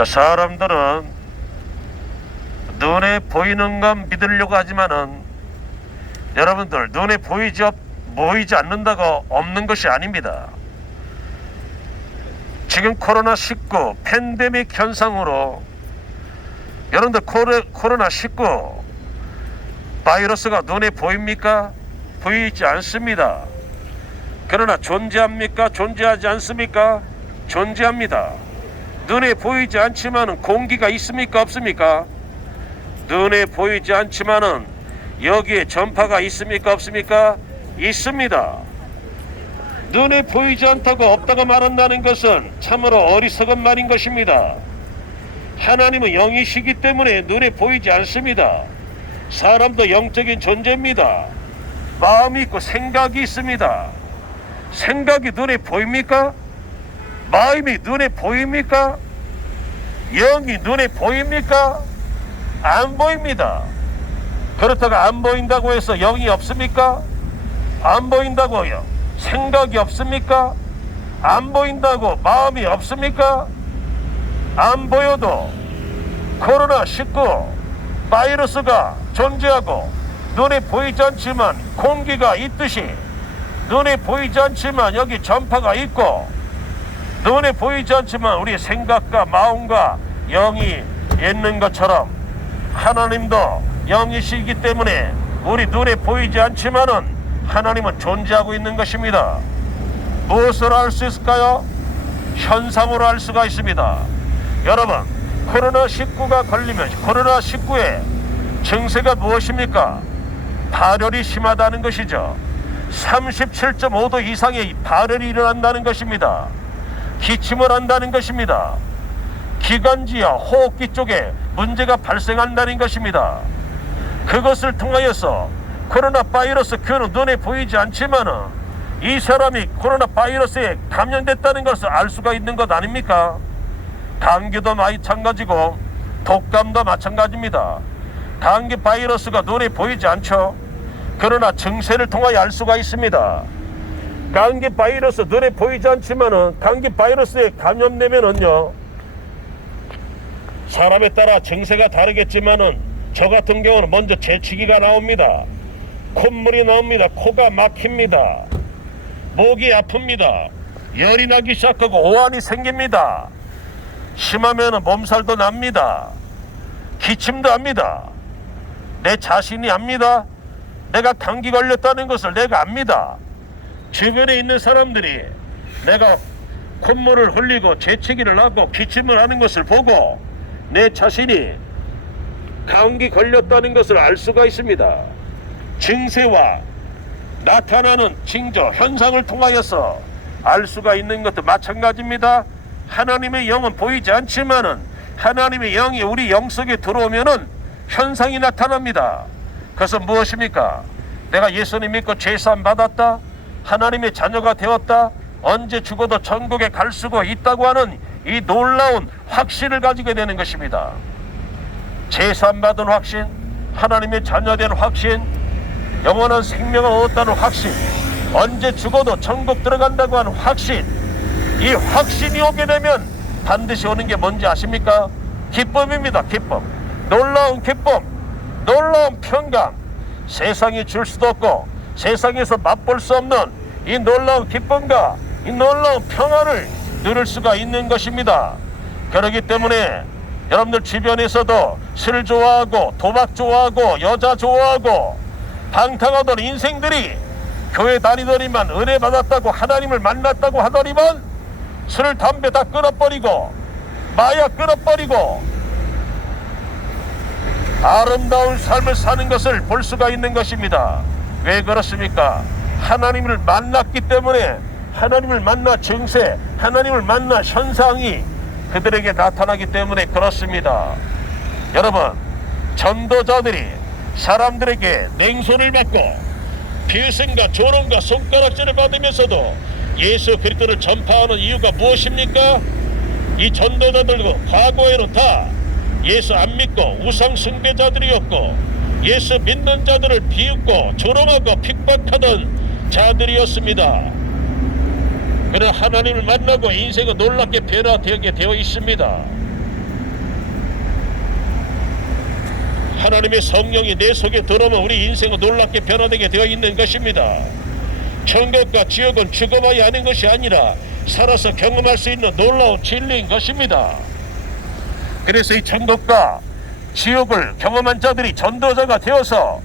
자, 사람들은 눈에 보이는 건 믿으려고 하지만은 여러분들, 눈에 보이지 않는다고 없는 것이 아닙니다. 지금 코로나19 팬데믹 현상으로 여러분들, 코로나19 바이러스가 눈에 보입니까? 보이지 않습니다. 그러나 존재합니까? 존재하지 않습니까? 존재합니다. 눈에 보이지 않지만은 공기가 있습니까? 없습니까? 눈에 보이지 않지만은 여기에 전파가 있습니까? 없습니까? 있습니다. 눈에 보이지 않다고 없다고 말한다는 것은 참으로 어리석은 말인 것입니다. 하나님은 영이시기 때문에 눈에 보이지 않습니다. 사람도 영적인 존재입니다. 마음이 있고 생각이 있습니다. 생각이 눈에 보입니까? 마음이 눈에 보입니까? 영이 눈에 보입니까? 안 보입니다. 그렇다고 안 보인다고 해서 영이 없습니까? 안 보인다고요. 생각이 없습니까? 안 보인다고 마음이 없습니까? 안 보여도 코로나19 바이러스가 존재하고 눈에 보이지 않지만 공기가 있듯이 눈에 보이지 않지만 여기 전파가 있고 눈에 보이지 않지만 우리 생각과 마음과 영이 있는 것처럼 하나님도 영이시기 때문에 우리 눈에 보이지 않지만은 하나님은 존재하고 있는 것입니다. 무엇으로 알 수 있을까요? 현상으로 알 수가 있습니다. 여러분, 코로나19가 걸리면 코로나19의 증세가 무엇입니까? 발열이 심하다는 것이죠. 37.5도 이상의 발열이 일어난다는 것입니다. 기침을 한다는 것입니다. 기관지와 호흡기 쪽에 문제가 발생한다는 것입니다. 그것을 통하여서 코로나 바이러스, 그는 눈에 보이지 않지만은 이 사람이 코로나 바이러스에 감염됐다는 것을 알 수가 있는 것 아닙니까? 감기도 마찬가지고 독감도 마찬가지입니다. 감기 바이러스가 눈에 보이지 않죠. 그러나 증세를 통하여 알 수가 있습니다. 감기 바이러스 눈에 보이지 않지만은 감기 바이러스에 감염되면은요, 사람에 따라 증세가 다르겠지만은 저 같은 경우는 먼저 재채기가 나옵니다. 콧물이 나옵니다. 코가 막힙니다. 목이 아픕니다. 열이 나기 시작하고 오한이 생깁니다. 심하면 몸살도 납니다. 기침도 합니다. 내 자신이 압니다. 내가 감기 걸렸다는 것을 내가 압니다. 주변에 있는 사람들이 내가 콧물을 흘리고 재채기를 하고 기침을 하는 것을 보고 내 자신이 감기 걸렸다는 것을 알 수가 있습니다. 증세와 나타나는 징조, 현상을 통하여서 알 수가 있는 것도 마찬가지입니다. 하나님의 영은 보이지 않지만은 하나님의 영이 우리 영 속에 들어오면은 현상이 나타납니다. 그것은 무엇입니까? 내가 예수님 믿고 죄사함 받았다, 하나님의 자녀가 되었다, 언제 죽어도 천국에 갈 수가 있다고 하는 이 놀라운 확신을 가지게 되는 것입니다. 죄사함 받은 확신, 하나님의 자녀된 확신, 영원한 생명을 얻었다는 확신, 언제 죽어도 천국 들어간다고 하는 확신, 이 확신이 오게 되면 반드시 오는 게 뭔지 아십니까? 기쁨입니다. 기쁨, 놀라운 기쁨, 놀라운 평강, 세상이 줄 수도 없고 세상에서 맛볼 수 없는 이 놀라운 기쁨과 이 놀라운 평안을 누릴 수가 있는 것입니다. 그렇기 때문에 여러분들 주변에서도 술 좋아하고 도박 좋아하고 여자 좋아하고 방탕하던 인생들이 교회 다니더니만 은혜 받았다고 하나님을 만났다고 하더니만 술 담배 다 끊어버리고 마약 끊어버리고 아름다운 삶을 사는 것을 볼 수가 있는 것입니다. 왜 그렇습니까? 하나님을 만났기 때문에 하나님을 만나 증세, 하나님을 만나 현상이 그들에게 나타나기 때문에 그렇습니다. 여러분, 전도자들이 사람들에게 냉소를 받고 비웃음과 조롱과 손가락질을 받으면서도 예수 그리스도를 전파하는 이유가 무엇입니까? 이 전도자들도 과거에는 다 예수 안 믿고 우상 숭배자들이었고 예수 믿는 자들을 비웃고 조롱하고 핍박하던 자들이었습니다. 그러나 하나님을 만나고 인생은 놀랍게 변화되게 되어 있습니다. 하나님의 성령이 내 속에 들어오면 우리 인생은 놀랍게 변화되게 되어 있는 것입니다. 천국과 지옥은 죽어봐야 하는 것이 아니라 살아서 경험할 수 있는 놀라운 진리인 것입니다. 그래서 이 천국과 지옥을 경험한 자들이 전도자가 되어서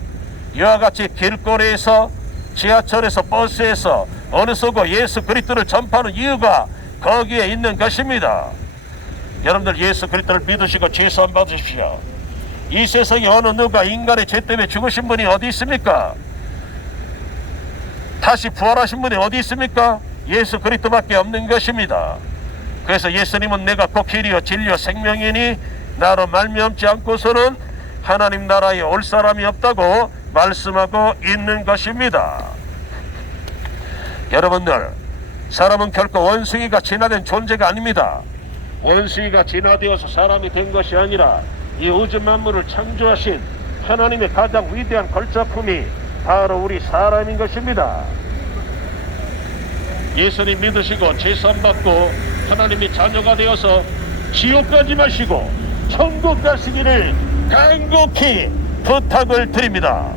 이와 같이 길거리에서, 지하철에서, 버스에서 어느 속으로 예수 그리스도를 전파하는 이유가 거기에 있는 것입니다. 여러분들 예수 그리스도를 믿으시고 죄사함 받으십시오. 이 세상에 어느 누가 인간의 죄 때문에 죽으신 분이 어디 있습니까? 다시 부활하신 분이 어디 있습니까? 예수 그리스도밖에 없는 것입니다. 그래서 예수님은 내가 곧 길이요 진리요 생명이니 나로 말미암지 않고서는 하나님 나라에 올 사람이 없다고 말씀하고 있는 것입니다. 여러분들, 사람은 결코 원숭이가 진화된 존재가 아닙니다. 원숭이가 진화되어서 사람이 된 것이 아니라 이 우주 만물을 창조하신 하나님의 가장 위대한 걸작품이 바로 우리 사람인 것입니다. 예수님 믿으시고 제사함 받고 하나님의 자녀가 되어서 지옥 가지 마시고 천국 가시기를 간곡히 부탁을 드립니다.